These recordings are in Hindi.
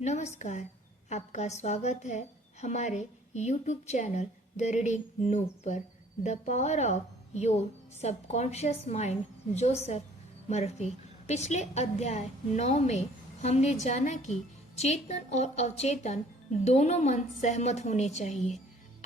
नमस्कार। आपका स्वागत है हमारे YouTube channel the reading noob पर। The power of your subconscious mind, Joseph Murphy. पिछले अध्याय 9 में हमने जाना कि चेतन और अवचेतन दोनों मन सहमत होने चाहिए।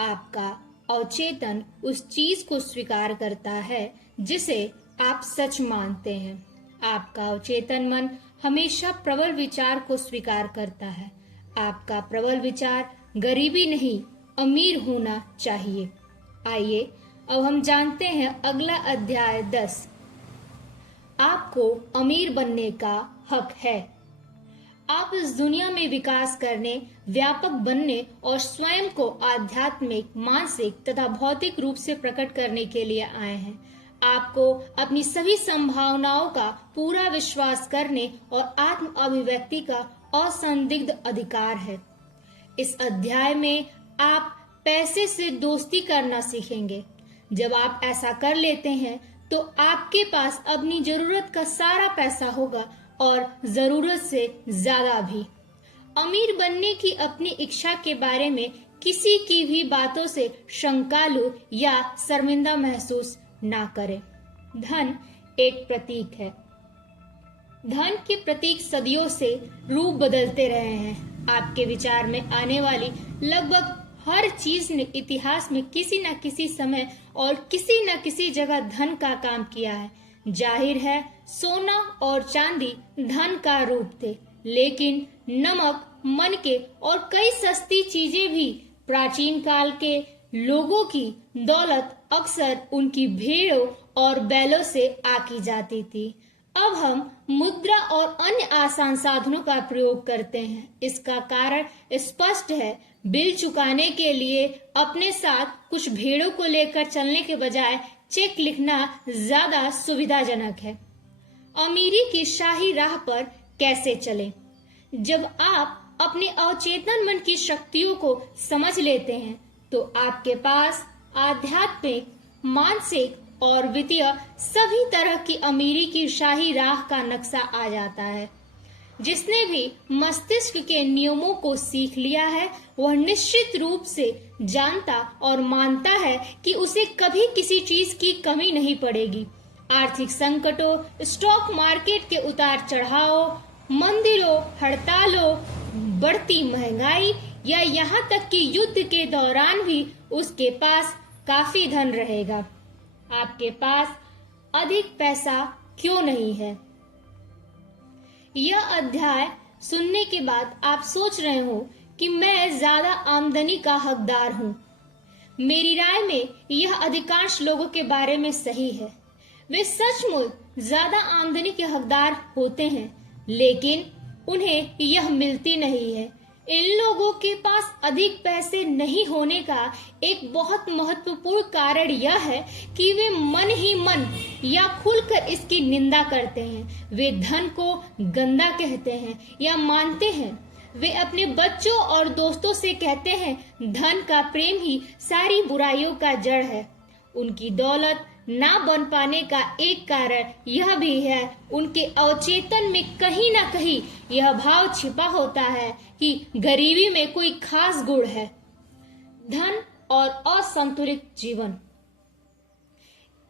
आपका अवचेतन उस चीज को स्वीकार करता है जिसे आप सच मानते हैं। आपका अवचेतन मन हमेशा प्रबल विचार को स्वीकार करता है। आपका प्रबल विचार गरीबी नहीं, अमीर होना चाहिए। आइए अब हम जानते हैं अगला अध्याय 10। आपको अमीर बनने का हक है। आप इस दुनिया में विकास करने, व्यापक बनने और स्वयं को आध्यात्मिक, मानसिक तथा भौतिक रूप से प्रकट करने के लिए आए हैं। आपको अपनी सभी संभावनाओं का पूरा विश्वास करने और आत्म अभिव्यक्ति का असंदिग्ध अधिकार है। इस अध्याय में आप पैसे से दोस्ती करना सीखेंगे। जब आप ऐसा कर लेते हैं तो आपके पास अपनी जरूरत का सारा पैसा होगा और जरूरत से ज्यादा भी। अमीर बनने की अपनी इच्छा के बारे में किसी की भी बातों से शंकालु या शर्मिंदा महसूस ना करें। धन एक प्रतीक है। धन के प्रतीक सदियों से रूप बदलते रहे हैं। आपके विचार में आने वाली लगभग हर चीज ने इतिहास में किसी न किसी समय और किसी न किसी जगह धन का काम किया है। जाहिर है सोना और चांदी धन का रूप थे, लेकिन नमक, मन के और कई सस्ती चीजें भी प्राचीन काल के लोगों की दौलत अक्सर उनकी भेड़ों और बैलों से आकी जाती थी। अब हम मुद्रा और अन्य आसान साधनों का प्रयोग करते हैं। इसका कारण स्पष्ट है। बिल चुकाने के लिए अपने साथ कुछ भेड़ों को लेकर चलने के बजाय चेक लिखना ज्यादा सुविधाजनक है। अमीरी की शाही राह पर कैसे चलें? जब आप अपने अवचेतन मन की शक्तियों को समझ लेते हैं तो आपके पास आध्यात्मिक, मानसिक और वित्तीय सभी तरह की अमीरी की शाही राह का नक्शा आ जाता है। जिसने भी मस्तिष्क के नियमों को सीख लिया है वह निश्चित रूप से जानता और मानता है कि उसे कभी किसी चीज की कमी नहीं पड़ेगी। आर्थिक संकटों, स्टॉक मार्केट के उतार चढ़ाव, मंदिरों, हड़तालों, बढ़ती महंगाई या यहाँ तक कि युद्ध के दौरान भी उसके पास काफी धन रहेगा। आपके पास अधिक पैसा क्यों नहीं है? यह अध्याय सुनने के बाद आप सोच रहे हो कि मैं ज्यादा आमदनी का हकदार हूँ। मेरी राय में यह अधिकांश लोगों के बारे में सही है। वे सचमुच ज्यादा आमदनी के हकदार होते हैं, लेकिन उन्हें यह मिलती नहीं है। इन लोगों के पास अधिक पैसे नहीं होने का एक बहुत महत्वपूर्ण कारण यह है कि वे मन ही मन या खुलकर इसकी निंदा करते हैं। वे धन को गंदा कहते हैं या मानते हैं। वे अपने बच्चों और दोस्तों से कहते हैं धन का प्रेम ही सारी बुराइयों का जड़ है। उनकी दौलत ना बन पाने का एक कारण यह भी है उनके अवचेतन में कहीं ना कहीं यह भाव छिपा होता है कि गरीबी में कोई खास गुण है। धन और असंतुलित जीवन।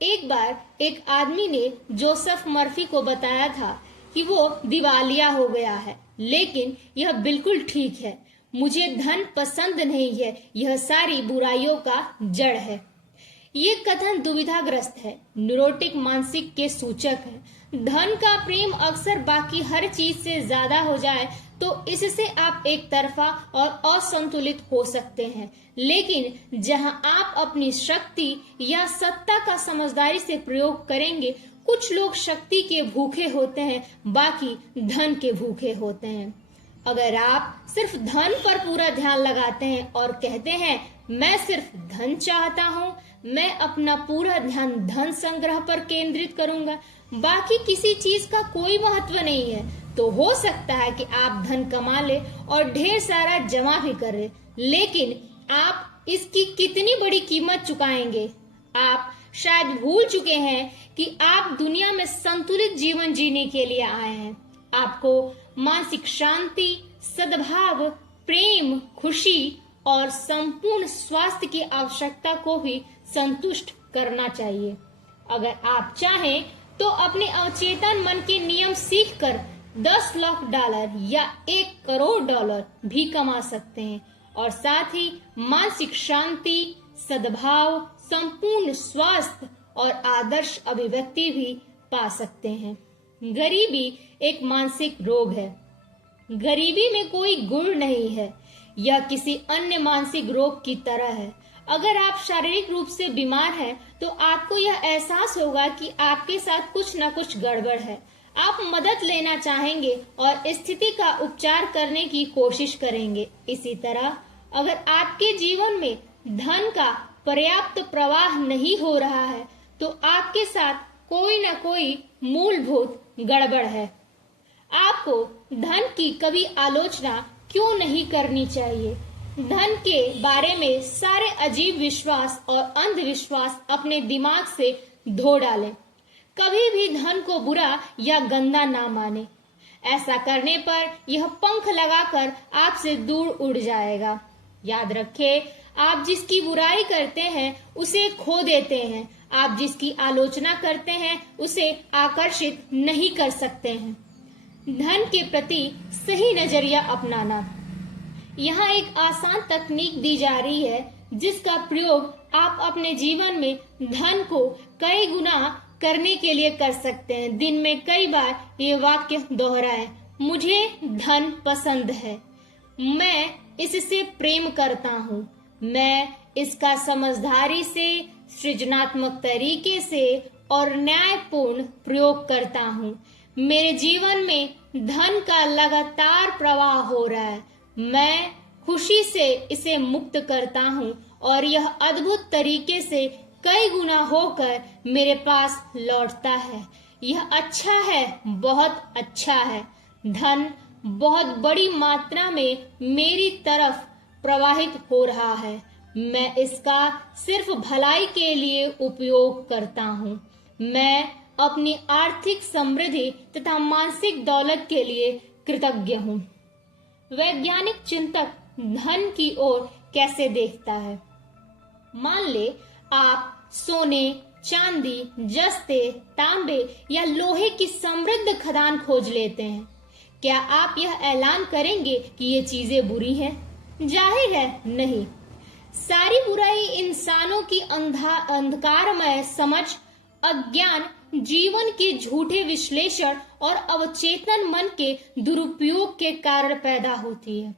एक बार एक आदमी ने जोसेफ मर्फी को बताया था कि वो दिवालिया हो गया है, लेकिन यह बिल्कुल ठीक है। मुझे धन पसंद नहीं है, यह सारी बुराइयों का जड़ है। ये कथन दुविधाग्रस्त है, न्यूरोटिक मानसिक के सूचक है। धन का प्रेम अक्सर बाकी हर चीज से ज्यादा हो जाए तो इससे आप एक तरफा और असंतुलित हो सकते हैं। लेकिन जहां आप अपनी शक्ति या सत्ता का समझदारी से प्रयोग करेंगे, कुछ लोग शक्ति के भूखे होते हैं, बाकी धन के भूखे होते हैं। अगर आप सिर्फ धन पर पूरा ध्यान लगाते हैं और कहते हैं मैं सिर्फ धन चाहता हूँ, मैं अपना पूरा ध्यान धन संग्रह पर केंद्रित करूंगा, बाकी किसी चीज का कोई महत्व नहीं है, तो हो सकता है कि आप धन कमा ले और ढेर सारा जमा भी करें, लेकिन आप इसकी कितनी बड़ी कीमत चुकाएंगे? आप शायद भूल चुके हैं कि आप दुनिया में संतुलित जीवन जीने के लिए आए हैं। आपको मानसिक शांति, सद्भाव, प्रेम, खुशी और संपूर्ण स्वास्थ्य की आवश्यकता को भी संतुष्ट करना चाहिए। अगर आप चाहें तो अपने अवचेतन मन के नियम सीखकर $10 लाख या $1 करोड़ भी कमा सकते हैं और साथ ही मानसिक शांति, सद्भाव, संपूर्ण स्वास्थ्य और आदर्श अभिव्यक्ति भी पा सकते हैं। गरीबी एक मानसिक रोग है। गरीबी में कोई गुण नहीं है। यह किसी अन्य मानसिक रोग की तरह है। अगर आप शारीरिक रूप से बीमार हैं, तो आपको यह एहसास होगा कि आपके साथ कुछ न कुछ गड़बड़ है। आप मदद लेना चाहेंगे और स्थिति का उपचार करने की कोशिश करेंगे। इसी तरह अगर आपके जीवन में धन का पर्याप्त प्रवाह नहीं हो रहा है, तो आपके साथ कोई न कोई मूलभूत गड़बड़ है। आपको धन की कभी आलोचना क्यों नहीं करनी चाहिए? धन के बारे में सारे अजीब विश्वास और अंधविश्वास अपने दिमाग से धो डालें। कभी भी धन को बुरा या गंदा ना माने। ऐसा करने पर यह पंख लगाकर आपसे दूर उड़ जाएगा। याद रखें, आप जिसकी बुराई करते हैं उसे खो देते हैं। आप जिसकी आलोचना करते हैं उसे आकर्षित नहीं कर सकते हैं। धन के प्रति सही नजरिया अपनाना। यहाँ एक आसान तकनीक दी जा रही है जिसका प्रयोग आप अपने जीवन में धन को कई गुना करने के लिए कर सकते हैं। दिन में कई बार ये वाक्य दोहराएं। मुझे धन पसंद है, मैं इससे प्रेम करता हूँ, मैं इसका समझदारी से, सृजनात्मक तरीके से और न्यायपूर्ण प्रयोग करता हूँ। मेरे जीवन में धन का लगातार प्रवाह हो रहा है, मैं खुशी से इसे मुक्त करता हूँ और यह अद्भुत तरीके से कई गुना होकर मेरे पास लौटता है। यह अच्छा है, बहुत अच्छा है। धन बहुत बड़ी मात्रा में मेरी तरफ प्रवाहित हो रहा है। मैं इसका सिर्फ भलाई के लिए उपयोग करता हूँ। मैं अपनी आर्थिक समृद्धि तथा मानसिक दौलत के लिए कृतज्ञ हूँ। वैज्ञानिक चिंतक धन की ओर कैसे देखता है? मान ले आप सोने, चांदी, जस्ते, तांबे या लोहे की समृद्ध खदान खोज लेते हैं। क्या आप यह ऐलान करेंगे कि ये चीजें बुरी हैं? जाहिर है नहीं। सारी बुराई इंसानों की अंधकारमय समझ, अज्ञान, जीवन के झूठे विश्लेषण और अवचेतन मन के दुरुपयोग के कारण पैदा होती है।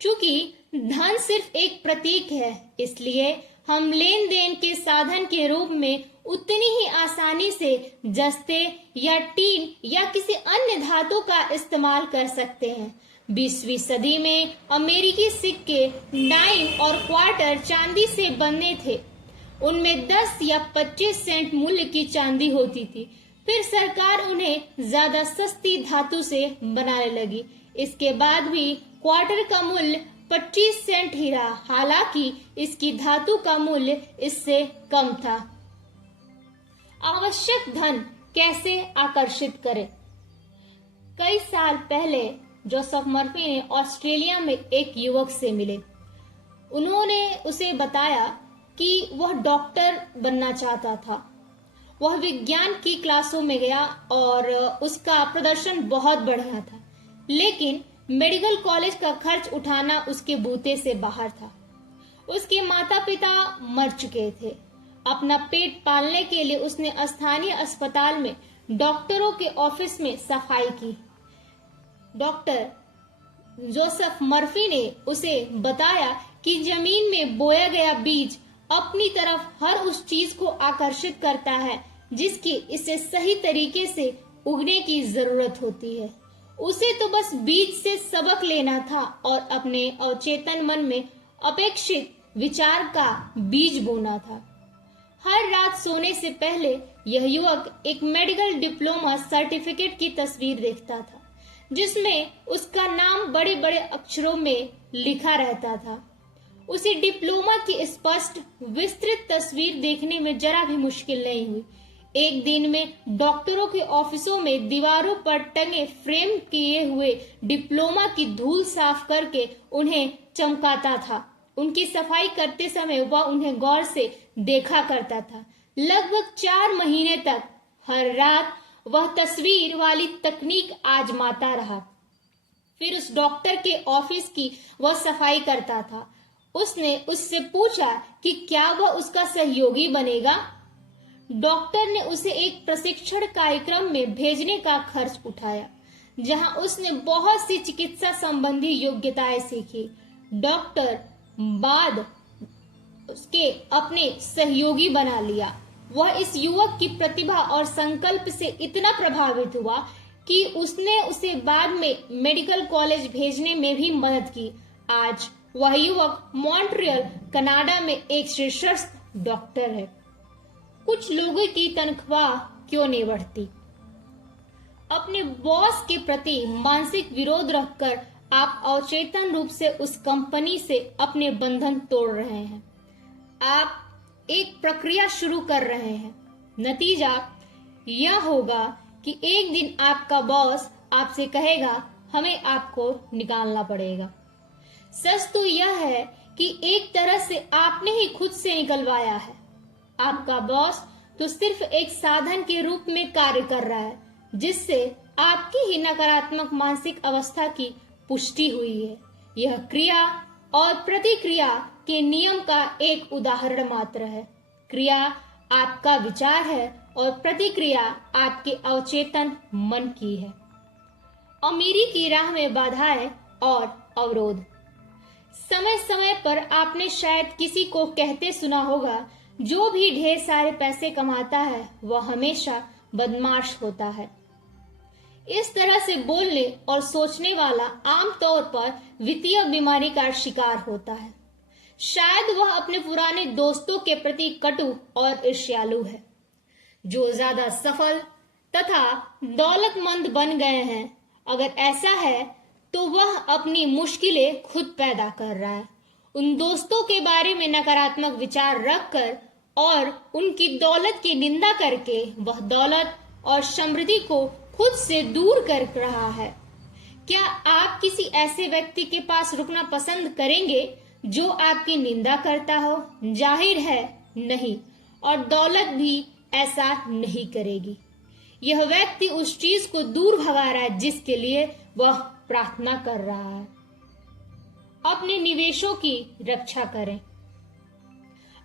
चूंकि धन सिर्फ एक प्रतीक है, इसलिए हम लेन देन के साधन के रूप में उतनी ही आसानी से जस्ते या टीन या किसी अन्य धातु का इस्तेमाल कर सकते हैं। 20वीं सदी में अमेरिकी सिक्के, डाइम और क्वार्टर चांदी से बने थे। उनमें 10 या 25 सेंट मूल्य की चांदी होती थी। फिर सरकार उन्हें ज्यादा सस्ती धातु से बनाने लगी। इसके बाद भी क्वार्टर का मूल्य 25 सेंट ही रहा, हालांकि इसकी धातु का मूल्य इससे कम था। आवश्यक धन कैसे आकर्षित करें? कई साल पहले जोसेफ मर्फी ने ऑस्ट्रेलिया में एक युवक से मिले। उन्होंने उसे बताया कि वह डॉक्टर बनना चाहता था। वह विज्ञान की क्लासों में गया और उसका प्रदर्शन बहुत बढ़िया था, लेकिन मेडिकल कॉलेज का खर्च उठाना उसके बूते से बाहर था। उसके माता पिता मर चुके थे। अपना पेट पालने के लिए उसने स्थानीय अस्पताल में डॉक्टरों के ऑफिस में सफाई की। डॉक्टर जोसेफ मर्फी ने उसे बताया कि जमीन में बोया गया बीज अपनी तरफ हर उस चीज को आकर्षित करता है जिसकी इसे सही तरीके से उगने की जरूरत होती है। उसे तो बस बीज से सबक लेना था और अपने अवचेतन मन में अपेक्षित विचार का बीज बोना था। हर रात सोने से पहले यह युवक एक मेडिकल डिप्लोमा सर्टिफिकेट की तस्वीर देखता था, जिसमें उसका नाम बड़े बड़े अक्षरों में लिखा रहता था। उसे डिप्लोमा की स्पष्ट विस्तृत तस्वीर देखने में जरा भी मुश्किल नहीं हुई। एक दिन में डॉक्टरों के ऑफिसों में दीवारों पर टंगे फ्रेम किए हुए डिप्लोमा की धूल साफ करके उन्हें चमकाता था। उनकी सफाई करते समय वह उन्हें गौर से देखा करता था। लगभग 4 महीने तक हर रात वह तस्वीर वाली तकनीक आजमाता रहा। फिर उस डॉक्टर के ऑफिस की वह सफाई करता था। उसने उससे पूछा कि क्या वह उसका सहयोगी बनेगा। डॉक्टर ने उसे एक प्रशिक्षण कार्यक्रम में भेजने का खर्च उठाया, जहां उसने बहुत सी चिकित्सा संबंधी योग्यताएं सीखी। डॉक्टर बाद उसके अपने सहयोगी बना लिया। वह इस युवक की प्रतिभा और संकल्प से इतना प्रभावित हुआ कि उसने उसे बाद में मेडिकल कॉलेज भेजने में भी मदद की। आज वह युवक मॉन्ट्रियल कनाडा में एक शीर्षस्थ डॉक्टर है। कुछ लोगों की तनख्वाह क्यों नहीं बढ़ती? अपने बॉस के प्रति मानसिक विरोध रखकर आप अवचेतन रूप से उस कंपनी से अपने बंधन तोड़ रहे हैं। आप एक प्रक्रिया शुरू कर रहे हैं। नतीजा यह होगा कि एक दिन आपका बॉस आपसे कहेगा, हमें आपको निकालना पड़ेगा। सच तो यह है कि एक तरह से आपने ही खुद से निकलवाया है। आपका बॉस तो सिर्फ एक साधन के रूप में कार्य कर रहा है, जिससे आपकी ही नकारात्मक मानसिक अवस्था की पुष्टि हुई है। यह क्रिया और प्रतिक्रिया के नियम का एक उदाहरण मात्र है। क्रिया आपका विचार है और प्रतिक्रिया आपके अवचेतन मन की है। अमीरी की राह में बाधाएं और अवरोध। समय समय पर आपने शायद किसी को कहते सुना होगा, जो भी ढेर सारे पैसे कमाता है वह हमेशा बदमाश होता है। इस तरह से बोलने और सोचने वाला आमतौर पर वित्तीय बीमारी का शिकार होता है। शायद वह अपने पुराने दोस्तों के प्रति कटु और ईर्ष्यालु है, जो ज्यादा सफल तथा दौलतमंद बन गए हैं। अगर ऐसा है तो वह अपनी मुश्किलें खुद पैदा कर रहा है। उन दोस्तों के बारे में नकारात्मक विचार रखकर और उनकी दौलत की निंदा करके वह दौलत और समृद्धि को खुद से दूर कर रहा है। क्या आप किसी ऐसे व्यक्ति के पास रुकना पसंद करेंगे जो आपकी निंदा करता हो? जाहिर है नहीं, और दौलत भी ऐसा नहीं करेगी। यह व्यक्ति उस चीज को दूर भगा रहा है जिसके लिए वह प्रार्थना कर रहा है। अपने निवेशों की रक्षा करें।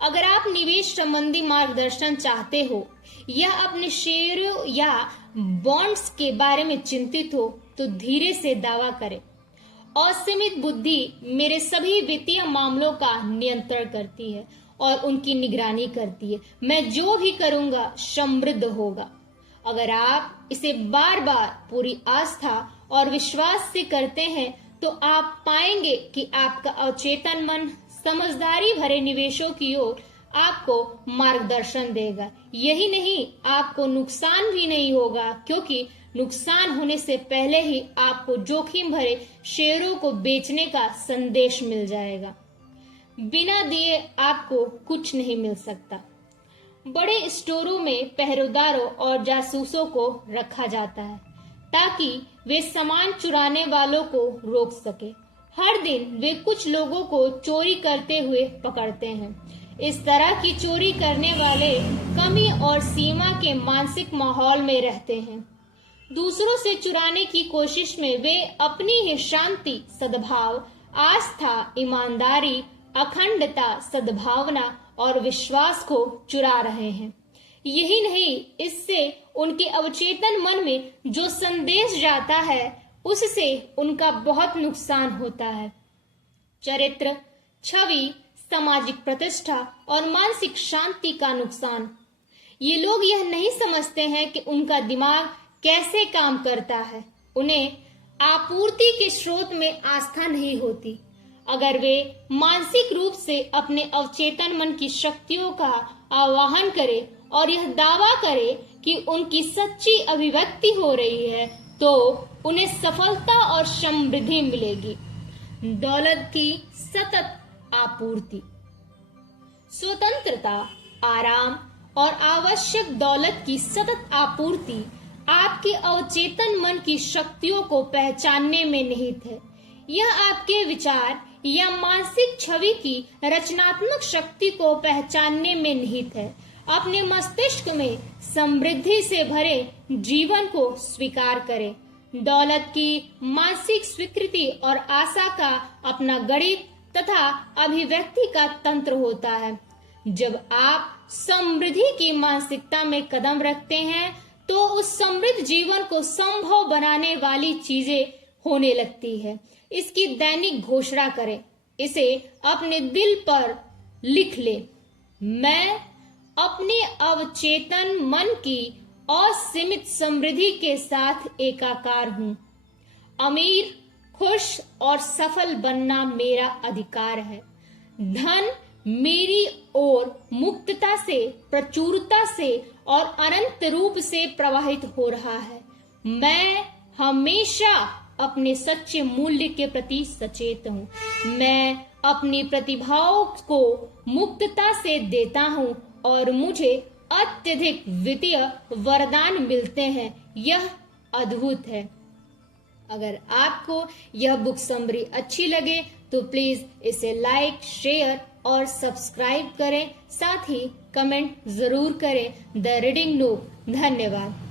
अगर आप निवेश संबंधी मार्गदर्शन चाहते हो या अपने शेयरों या बॉन्ड्स के बारे में चिंतित हो तो धीरे से दावा करें। असीमित बुद्धि मेरे सभी वित्तीय मामलों का नियंत्रण करती है और उनकी निगरानी करती है। मैं जो भी करूंगा समृद्ध होगा। अगर आप इसे बार बार पूरी आस्था और विश्वास से करते हैं तो आप पाएंगे कि आपका अवचेतन मन समझदारी भरे निवेशों की ओर आपको मार्गदर्शन देगा। यही नहीं, आपको नुकसान भी नहीं होगा, क्योंकि नुकसान होने से पहले ही आपको जोखिम भरे शेयरों को बेचने का संदेश मिल जाएगा। बिना दिए आपको कुछ नहीं मिल सकता। बड़े स्टोरों में पहरेदारों और जासूसों को रखा जाता है ताकि वे सामान चुराने वालों को रोक सके। हर दिन वे कुछ लोगों को चोरी करते हुए पकड़ते हैं। इस तरह की चोरी करने वाले कमी और सीमा के मानसिक माहौल में रहते हैं। दूसरों से चुराने की कोशिश में वे अपनी ही शांति, सद्भाव, आस्था, ईमानदारी, अखंडता, सद्भावना और विश्वास को चुरा रहे हैं। यही नहीं, इससे उनके अवचेतन मन में जो संदेश जाता है उससे उनका बहुत नुकसान होता है। चरित्र, छवि, सामाजिक प्रतिष्ठा और मानसिक शांति का नुकसान। ये लोग यह नहीं समझते हैं कि उनका दिमाग कैसे काम करता है। उन्हें आपूर्ति के स्रोत में आस्था नहीं होती। अगर वे मानसिक रूप से अपने अवचेतन मन की शक्तियों का आवाहन करें और यह दावा करें कि उनकी सच्ची अभिव्यक्ति हो रही है, तो उन्हें सफलता और समृद्धि मिलेगी। दौलत की सतत आपूर्ति। स्वतंत्रता, आराम और आवश्यक दौलत की सतत आपूर्ति आपके अवचेतन मन की शक्तियों को पहचानने में निहित है। यह आपके विचार या मानसिक छवि की रचनात्मक शक्ति को पहचानने में निहित है। अपने मस्तिष्क में समृद्धि से भरे जीवन को स्वीकार करें। दौलत की मानसिक स्वीकृति और आशा का अपना गणित तथा अभिव्यक्ति का तंत्र होता है। जब आप समृद्धि की मानसिकता में कदम रखते हैं तो उस समृद्ध जीवन को संभव बनाने वाली चीजें होने लगती है। इसकी दैनिक घोषणा करें, इसे अपने दिल पर लिख ले। मैं अपने अवचेतन मन की असीमित समृद्धि के साथ एकाकार हूँ। अमीर, खुश और सफल बनना मेरा अधिकार है। धन मेरी ओर मुक्तता से, प्रचुरता से और अनंत रूप से प्रवाहित हो रहा है। मैं हमेशा अपने सच्चे मूल्य के प्रति सचेत हूँ। मैं अपनी प्रतिभाओं को मुक्तता से देता हूँ और मुझे अत्यधिक वित्तीय वरदान मिलते हैं। यह अद्भुत है। अगर आपको यह बुक समरी अच्छी लगे तो प्लीज इसे लाइक, शेयर और सब्सक्राइब करें। साथ ही कमेंट जरूर करें। The reading noob. धन्यवाद।